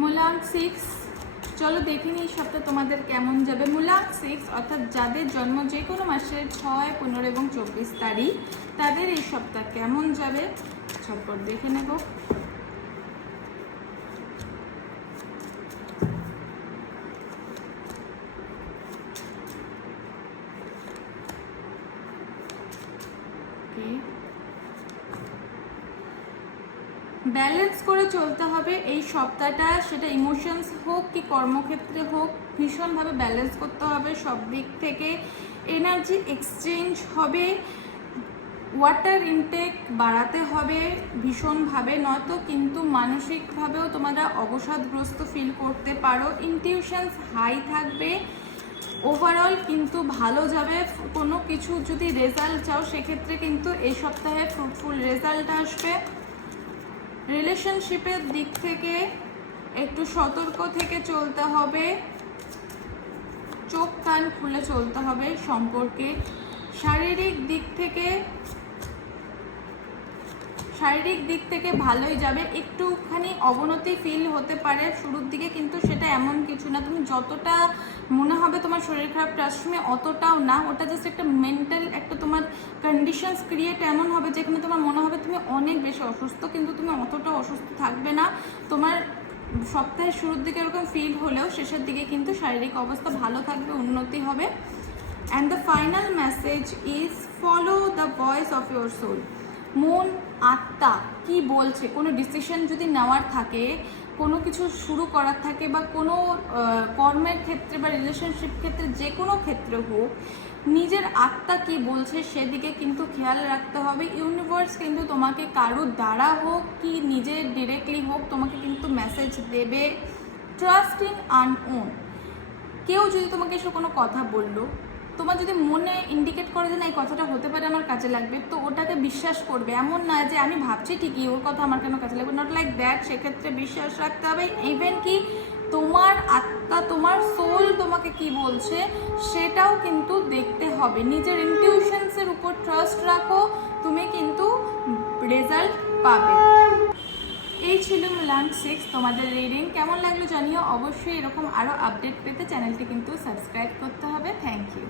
মূলাঙ্ক 6, চলো দেখে নিই এই সপ্তাহ তোমাদের কেমন যাবে। মূলাঙ্ক 6 অর্থাৎ যাদের জন্ম যে কোনো মাসের 6, 15 এবং 24 তারিখ, তাদের এই সপ্তাহ কেমন যাবে ঝটপট দেখে নেব। ব্যালেন্স করে চলতে হবে এই সপ্তাহটা, সেটা ইমোশনস হোক কি কর্মক্ষেত্রে হোক, ভীষণভাবে ব্যালেন্স করতে হবে সব দিক থেকে। এনার্জি এক্সচেঞ্জ হবে, ওয়াটার ইনটেক বাড়াতে হবে ভীষণভাবে, নয়তো কিন্তু মানসিকভাবেও তোমরা অবসাদগ্রস্ত ফিল করতে পারো। ইনটিউশনস হাই থাকবে, ওভারঅল কিন্তু ভালো যাবে। কোনো কিছু যদি রেজাল্ট চাও সেক্ষেত্রে কিন্তু এই সপ্তাহে ফ্রুটফুল রেজাল্ট আসবে। রিলেশনশিপের দিক থেকে একটু সতর্ক থেকে চলতে হবে, চোখ কান খুলে চলতে হবে সম্পর্কে। শারীরিক দিক থেকে ভালোই যাবে, একটুখানি অবনতি ফিল হতে পারে শুরুর দিকে, কিন্তু সেটা এমন কিছু না। তুমি যতটা মনে হবে তোমার শরীর খারাপ ট্রাস্ট মি অতটাও না, ওটা জাস্ট একটা মেন্টাল একটা তোমার কন্ডিশনস ক্রিয়েট এমন হবে যেখানে তোমার মনে হবে তুমি অনেক বেশি অসুস্থ, কিন্তু তুমি অতটা অসুস্থ থাকবে না। তোমার সপ্তাহের শুরুর দিকে এরকম ফিল হলেও শেষের দিকে কিন্তু শারীরিক অবস্থা ভালো থাকবে, উন্নতি হবে। And the final message is follow the voice of your soul. মন, আত্মা কি বলছে, কোনো ডিসিশন যদি নেওয়ার থাকে, কোনো কিছু শুরু করার থাকে, বা কোনো কর্মের ক্ষেত্রে বা রিলেশনশিপ ক্ষেত্রে, যে কোনো ক্ষেত্রে হোক, নিজের আত্মা কি বলছে সেদিকে কিন্তু খেয়াল রাখতে হবে। ইউনিভার্স কিন্তু তোমাকে কারোর দ্বারা হোক কি নিজের ডিরেক্টলি হোক তোমাকে কিন্তু মেসেজ দেবে। Trust in unknown. কেউ যদি তোমাকে এসে কোনো কথা বললো, তোমার যদি মনে ইন্ডিকেট করে যে না এই কথাটা হতে পারে আমার কাজে লাগবে, তো ওটাকে বিশ্বাস করবে। এমন না যে আমি ভাবছি ঠিকই ওর কথা আমার কেন কাজে লাগবে, নট লাইক দ্যাট। সেক্ষেত্রে বিশ্বাস রাখতে হবে। ইভেন কি তোমার আত্মা, তোমার সোল তোমাকে কি বলছে সেটাও কিন্তু দেখতে হবে। নিজের ইনটিউশনসের উপর ট্রাস্ট রাখো, তুমি কিন্তু রেজাল্ট পাবে। এই ছিল মূলাঙ্ক 6 তোমাদের রিডিং। কেমন লাগলো জানিও অবশ্যই। এরকম আরও আপডেট পেতে চ্যানেলটি কিন্তু সাবস্ক্রাইব করতে হবে। Thank you.